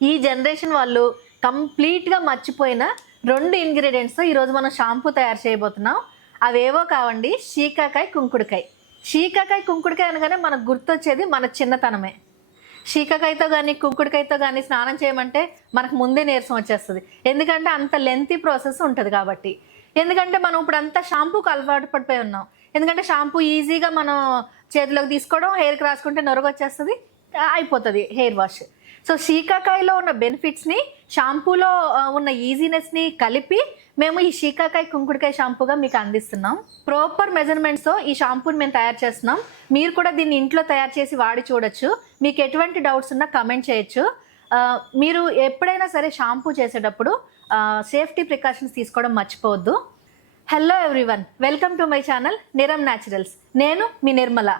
ఈ జనరేషన్ వాళ్ళు కంప్లీట్గా మర్చిపోయిన రెండు ఇంగ్రీడియంట్స్తో ఈరోజు మనం షాంపూ తయారు చేయబోతున్నాం. అవేవో కావండి శీకాకాయ కుంకుడుకాయ. శీకాకాయ కుంకుడుకాయ అనగానే మనకు గుర్తొచ్చేది మన చిన్నతనమే. షీకాకాయతో కానీ కుంకుడుకాయతో కానీ స్నానం చేయమంటే మనకు ముందే నీరసం వచ్చేస్తుంది. ఎందుకంటే అంత లెంతీ ప్రాసెస్ ఉంటుంది కాబట్టి. ఎందుకంటే మనం ఇప్పుడు అంతా షాంపూకి అలవాటు పడిపోయి ఉన్నాం. ఎందుకంటే షాంపూ ఈజీగా మనం చేతిలోకి తీసుకోవడం హెయిర్కి రాసుకుంటే నొరగ వచ్చేస్తుంది అయిపోతుంది హెయిర్ వాష్. సో శీకాకాయలో ఉన్న బెనిఫిట్స్ని షాంపూలో ఉన్న ఈజీనెస్ని కలిపి మేము ఈ శీకాకాయ కుంకుడుకాయ షాంపూగా మీకు అందిస్తున్నాం. ప్రాపర్ మెజర్మెంట్స్తో ఈ షాంపూని మేము తయారు చేస్తున్నాం. మీరు కూడా దీన్ని ఇంట్లో తయారు చేసి వాడి చూడొచ్చు. మీకు ఎటువంటి డౌట్స్ ఉన్నా కమెంట్ చేయొచ్చు. మీరు ఎప్పుడైనా సరే షాంపూ చేసేటప్పుడు సేఫ్టీ ప్రికాషన్స్ తీసుకోవడం మర్చిపోవద్దు. Hello everyone welcome to my channel Niram naturals నేను మీ నిర్మల.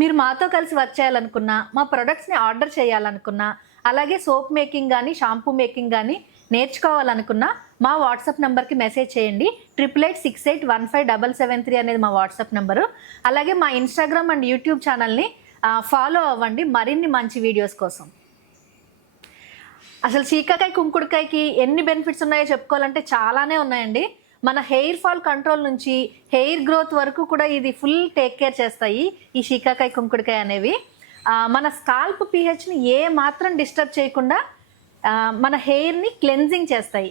మీరు మాతో కలిసి వర్క్ చేయాలనుకున్నా మా ప్రొడక్ట్స్ని ఆర్డర్ చేయాలనుకున్నా అలాగే సోప్ మేకింగ్ కానీ షాంపూ మేకింగ్ కానీ నేర్చుకోవాలనుకున్నా మా వాట్సాప్ నెంబర్కి మెసేజ్ చేయండి. Triple eight six eight one five double seven three అనేది మా వాట్సాప్ నెంబరు అలాగే మా ఇన్స్టాగ్రామ్ అండ్ యూట్యూబ్ ఛానల్ని ఫాలో అవ్వండి మరిన్ని మంచి వీడియోస్ కోసం. అసలు చీకాకాయ కుంకుడుకాయకి ఎన్ని బెనిఫిట్స్ ఉన్నాయో చెప్పుకోవాలంటే చాలానే ఉన్నాయండి. మన హెయిర్ ఫాల్ కంట్రోల్ నుంచి హెయిర్ గ్రోత్ వరకు కూడా ఇది ఫుల్ టేక్ కేర్ చేస్తాయి ఈ శీకాకాయ కుంకుడుకాయ అనేవి. మన స్కాల్ప్ పిహెచ్ని ఏ మాత్రం డిస్టర్బ్ చేయకుండా మన హెయిర్ని క్లెన్జింగ్ చేస్తాయి.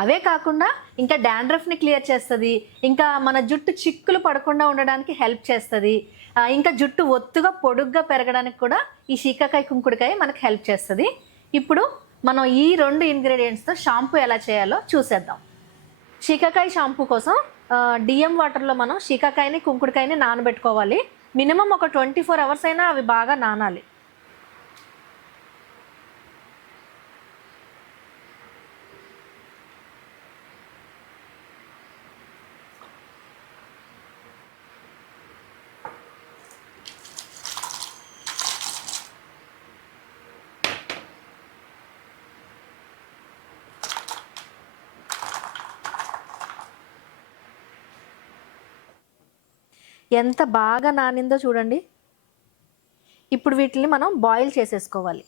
అవే కాకుండా ఇంకా డాండ్రఫ్ని క్లియర్ చేస్తుంది ఇంకా మన జుట్టు చిక్కులు పడకుండా ఉండడానికి హెల్ప్ చేస్తుంది ఇంకా జుట్టు ఒత్తుగా పొడుగ్గా పెరగడానికి కూడా ఈ శీకాకాయ కుంకుడుకాయ మనకు హెల్ప్ చేస్తుంది. ఇప్పుడు మనం ఈ రెండు ఇంగ్రీడియంట్స్తో షాంపూ ఎలా చేయాలో చూసేద్దాం. శీకాకాయ షాంపూ కోసం డిఎం వాటర్లో మనం శీకాకాయని కుంకుడుకాయని నానబెట్టుకోవాలి. మినిమం ఒక ట్వంటీ ఫోర్ అవర్స్ అయినా అవి బాగా నానాలి. ఎంత బాగా నానిందో చూడండి. ఇప్పుడు వీటిని మనం బాయిల్ చేసేసుకోవాలి.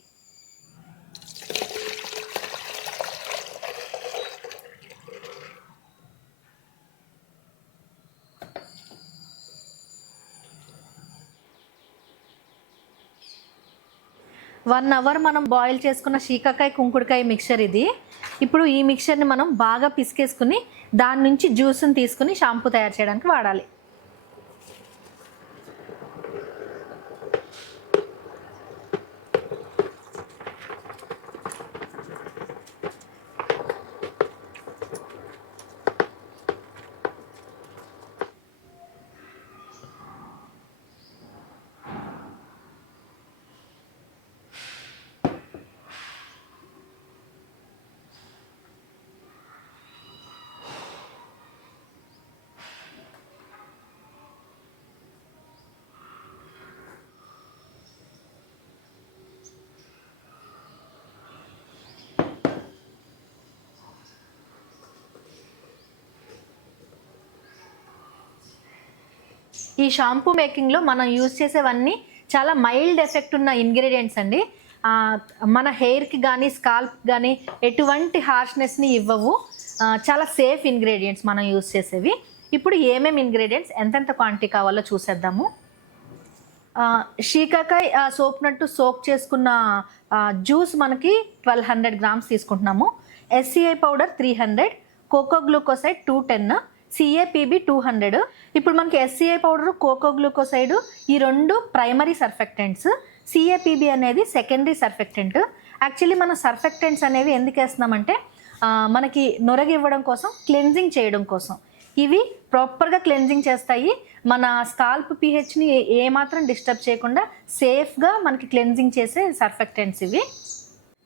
వన్ అవర్ మనం బాయిల్ చేసుకున్న శీకాకాయ కుంకుడుకాయ మిక్చర్ ఇది. ఇప్పుడు ఈ మిక్చర్ని మనం బాగా పిసికేసుకుని దాని నుంచి జ్యూస్ని తీసుకుని షాంపూ తయారు చేయడానికి వాడాలి. ఈ షాంపూ మేకింగ్లో మనం యూజ్ చేసేవన్నీ చాలా మైల్డ్ ఎఫెక్ట్ ఉన్న ఇంగ్రీడియంట్స్ అండి. మన హెయిర్కి కానీ స్కాల్ప్ కానీ ఎటువంటి హార్ష్నెస్ని ఇవ్వవు. చాలా సేఫ్ ఇంగ్రీడియంట్స్ మనం యూజ్ చేసేవి. ఇప్పుడు ఏమేమి ఇంగ్రీడియంట్స్ ఎంతెంత క్వాంటిటీ కావాలో చూసేద్దాము. షీకాకాయ ఆ, సోప్ నట్టు సోక్ చేసుకున్న జ్యూస్ మనకి ట్వెల్వ్ హండ్రెడ్ గ్రామ్స్ తీసుకుంటున్నాము. SCI powder three hundred coco glucoside two ten CAPB two hundred ఇప్పుడు మనకి ఎస్సిఐ పౌడర్ కోకో గ్లూకోసైడ్ ఈ రెండు ప్రైమరీ సర్ఫెక్టెంట్స్ సిఏపిబి అనేది సెకండరీ సర్ఫెక్టెంట్ యాక్చువల్లీ మనం సర్ఫెక్టెంట్స్ అనేవి ఎందుకు వేస్తున్నామంటే మనకి నొరగివ్వడం కోసం క్లెన్జింగ్ చేయడం కోసం. ఇవి ప్రాపర్గా క్లెన్జింగ్ చేస్తాయి. మన స్కాల్ప్ పిహెచ్ని ఏమాత్రం డిస్టర్బ్ చేయకుండా సేఫ్గా మనకి క్లెన్జింగ్ చేసే సర్ఫెక్టెంట్స్ ఇవి.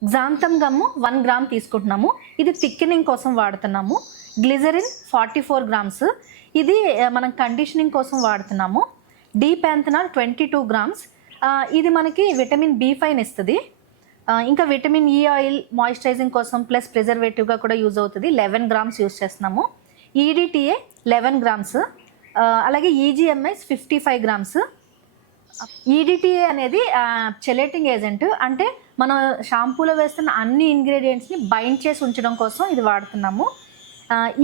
జాంతం గమ్ము వన్ గ్రామ్ తీసుకుంటున్నాము. ఇది థిక్కెనింగ్ కోసం వాడుతున్నాము. Glycerin forty four grams. ఇది మనం కండిషనింగ్ కోసం వాడుతున్నాము. D panthenol twenty two grams. ఇది మనకి విటమిన్ బి ఫైన్ ఇస్తుంది. ఇంకా విటమిన్ ఈ ఆయిల్ మాయిశ్చరైజింగ్ కోసం ప్లస్ ప్రిజర్వేటివ్గా కూడా యూజ్ అవుతుంది. లెవెన్ గ్రామ్స్ యూజ్ చేస్తున్నాము. EDTA eleven grams. అలాగే EGMS fifty five grams. EDTA అనేది చెలేటింగ్ ఏజెంట్. అంటే మనం షాంపూలో వేస్తున్న అన్ని ఇంగ్రీడియంట్స్ని బైండ్ చేసి ఉంచడం కోసం ఇది వాడుతున్నాము.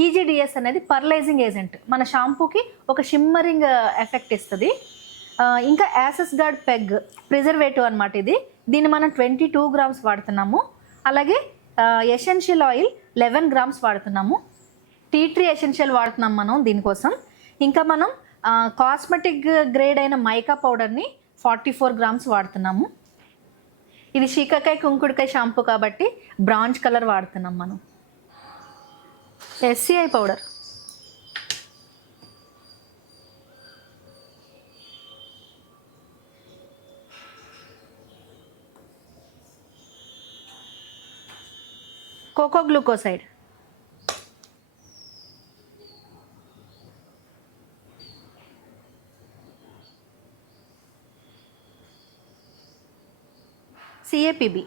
ఈజీడిఎస్ అనేది పర్లైజింగ్ ఏజెంట్ మన షాంపూకి ఒక షిమ్మరింగ్ ఎఫెక్ట్ ఇస్తుంది. ఇంకా యాసెస్ గార్డ్ పెగ్ ప్రిజర్వేటివ్ అనమాట ఇది. దీన్ని మనం ట్వంటీ టూ గ్రామ్స్ వాడుతున్నాము. అలాగే ఎసెన్షియల్ ఆయిల్ లెవెన్ గ్రామ్స్ వాడుతున్నాము. టీ ట్రీ ఎసెన్షియల్ వాడుతున్నాం మనం దీనికోసం. ఇంకా మనం కాస్మెటిక్ గ్రేడ్ అయిన మైకా పౌడర్ని ఫార్టీ ఫోర్ గ్రామ్స్ వాడుతున్నాము. ఇది శీకాకాయ కుంకుడుకాయ షాంపూ కాబట్టి బ్రాంజ్ కలర్ వాడుతున్నాం మనం. S C I powder coco glucoside C A P B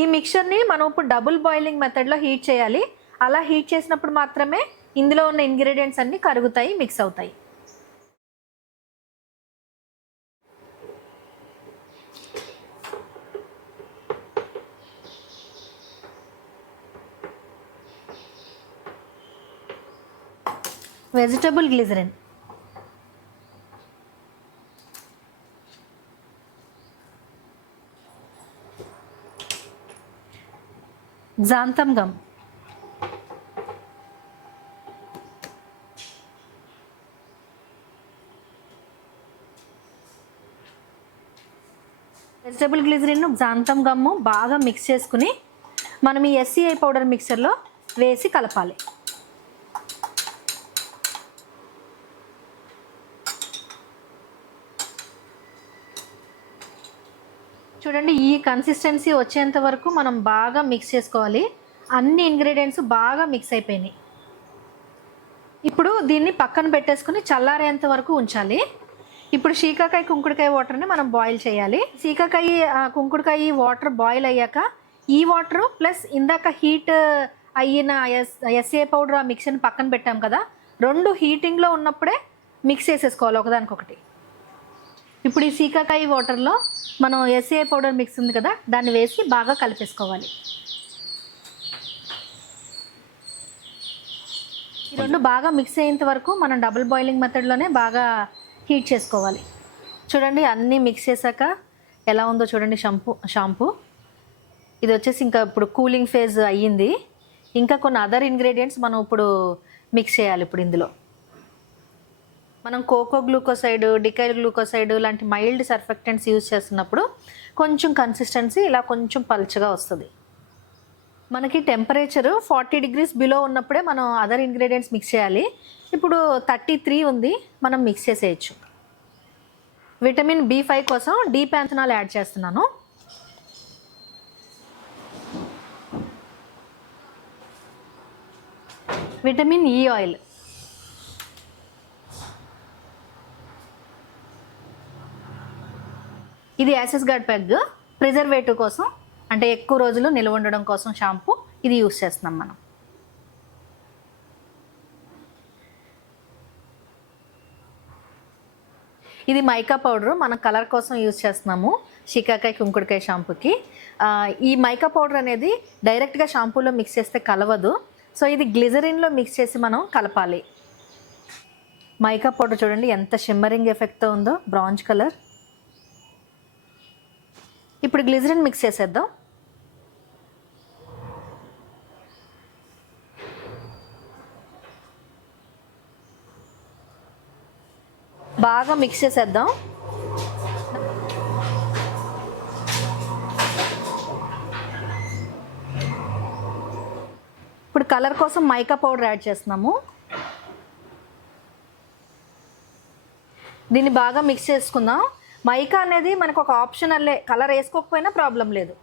ఈ మిక్చర్ని మనం ఇప్పుడు డబుల్ బాయిలింగ్ మెథడ్లో హీట్ చేయాలి. అలా హీట్ చేసినప్పుడు మాత్రమే ఇందులో ఉన్న ఇంగ్రీడియంట్స్ అన్నీ కరుగుతాయి మిక్స్ అవుతాయి. Vegetable glycerin xanthan gum vegetable glycerin xanthan gum బాగా మిక్స్ చేసుకుని మనం ఈ ఎస్సీఐ పౌడర్ మిక్సర్లో వేసి కలపాలి. చూడండి ఈ కన్సిస్టెన్సీ వచ్చేంత వరకు మనం బాగా మిక్స్ చేసుకోవాలి. అన్ని ఇంగ్రీడియంట్స్ బాగా మిక్స్ అయిపోయినాయి. ఇప్పుడు దీన్ని పక్కన పెట్టేసుకుని చల్లారేంత వరకు ఉంచాలి. ఇప్పుడు శీకాకాయ కుంకుడుకాయ వాటర్ని మనం బాయిల్ చేయాలి. శీకాకాయ కుంకుడుకాయ వాటర్ బాయిల్ అయ్యాక ఈ వాటర్ ప్లస్ ఇందాక హీట్ అయిన ఎస్ ఎస్ఏ పౌడర్ ఆ మిక్సీని పక్కన పెట్టాం కదా రెండు హీటింగ్లో ఉన్నప్పుడే మిక్స్ చేసేసుకోవాలి ఒకదానికొకటి. ఇప్పుడు ఈ సీకాకాయ వాటర్లో మనం ఎస్ఏ పౌడర్ మిక్స్ ఉంది కదా దాన్ని వేసి బాగా కలిపేసుకోవాలి. ఈ రెండు బాగా మిక్స్ అయ్యేంత వరకు మనం డబుల్ బాయిలింగ్ మెథడ్లోనే బాగా హీట్ చేసుకోవాలి. చూడండి అన్నీ మిక్స్ చేశాక ఎలా ఉందో చూడండి షాంపూ షాంపూ. ఇది వచ్చేసి ఇంకా ఇప్పుడు కూలింగ్ ఫేజ్ అయ్యింది. ఇంకా కొన్ని అదర్ ఇంగ్రీడియంట్స్ మనం ఇప్పుడు మిక్స్ చేయాలి ఇప్పుడు ఇందులో. మనం కోకో గ్లూకోసైడ్ డికైల్ గ్లూకోసైడ్ లాంటి మైల్డ్ సర్ఫెక్టెంట్స్ యూజ్ చేస్తున్నప్పుడు కొంచెం కన్సిస్టెన్సీ ఇలా కొంచెం పల్చగా వస్తుంది. మనకి టెంపరేచర్ ఫార్టీ డిగ్రీస్ బిలో ఉన్నప్పుడే మనం అదర్ ఇంగ్రీడియంట్స్ మిక్స్ చేయాలి. ఇప్పుడు థర్టీ త్రీ ఉంది మనం మిక్స్ చేసేయచ్చు. విటమిన్ బి ఫైవ్ కోసం డీ ప్యాంథనాల్ యాడ్ చేస్తున్నాను. విటమిన్ ఈ ఆయిల్ ఇది యాసెస్ గార్డ్ పెగ్. ప్రిజర్వేటివ్ కోసం అంటే ఎక్కువ రోజులు నిల్వ ఉండడం కోసం షాంపూ ఇది యూస్ చేస్తున్నాం మనం. ఇది మైకా పౌడర్ మనం కలర్ కోసం యూస్ చేస్తున్నాము షికాకాయ కుంకుడుకాయ షాంపూకి. ఈ మైకా పౌడర్ అనేది డైరెక్ట్గా షాంపూలో మిక్స్ చేస్తే కలవదు. సో ఇది గ్లిజరిన్లో మిక్స్ చేసి మనం కలపాలి. మైకా పౌడర్ చూడండి ఎంత షిమ్మరింగ్ ఎఫెక్ట్తో ఉందో బ్రాంజ్ కలర్. ఇప్పుడు గ్లిజరిన్ మిక్స్ చేసేద్దాం. బాగా మిక్స్ చేసేద్దాం. ఇప్పుడు కలర్ కోసం మైకా పౌడర్ యాడ్ చేస్తున్నాము. దీన్ని బాగా మిక్స్ చేసుకుందాం. మైకా అనేది మనకు ఒక ఆప్షనల్లే కలర్ వేసుకోకపోయినా ప్రాబ్లం లేదు.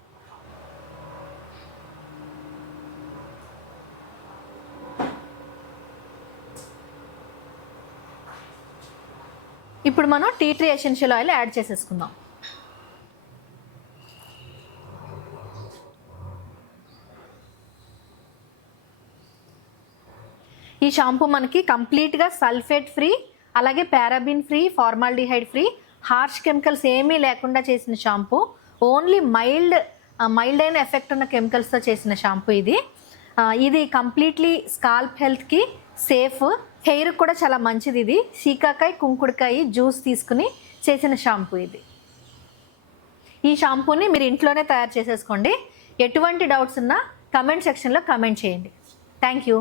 ఇప్పుడు మనం tea tree essential oil add చేసేసుకుందాం. ఈ షాంపూ మనకి కంప్లీట్గా సల్ఫేట్ ఫ్రీ అలాగే paraben free formaldehyde free harsh chemicals ఏమీ లేకుండా చేసిన షాంపూ. ఓన్లీ మైల్డ్ మైల్డ్ అయిన ఎఫెక్ట్ ఉన్న కెమికల్స్తో చేసిన షాంపూ ఇది. ఇది కంప్లీట్లీ స్కాల్ప్ హెల్త్కి సేఫ్ హెయిర్ కూడా చాలా మంచిది ఇది. సీకాకాయ కుంకుడుకాయ జ్యూస్ తీసుకుని చేసిన షాంపూ ఇది. ఈ షాంపూని మీరు ఇంట్లోనే తయారు చేసేసుకోండి. ఎటువంటి డౌట్స్ ఉన్నా కమెంట్ సెక్షన్లో కమెంట్ చేయండి. Thank you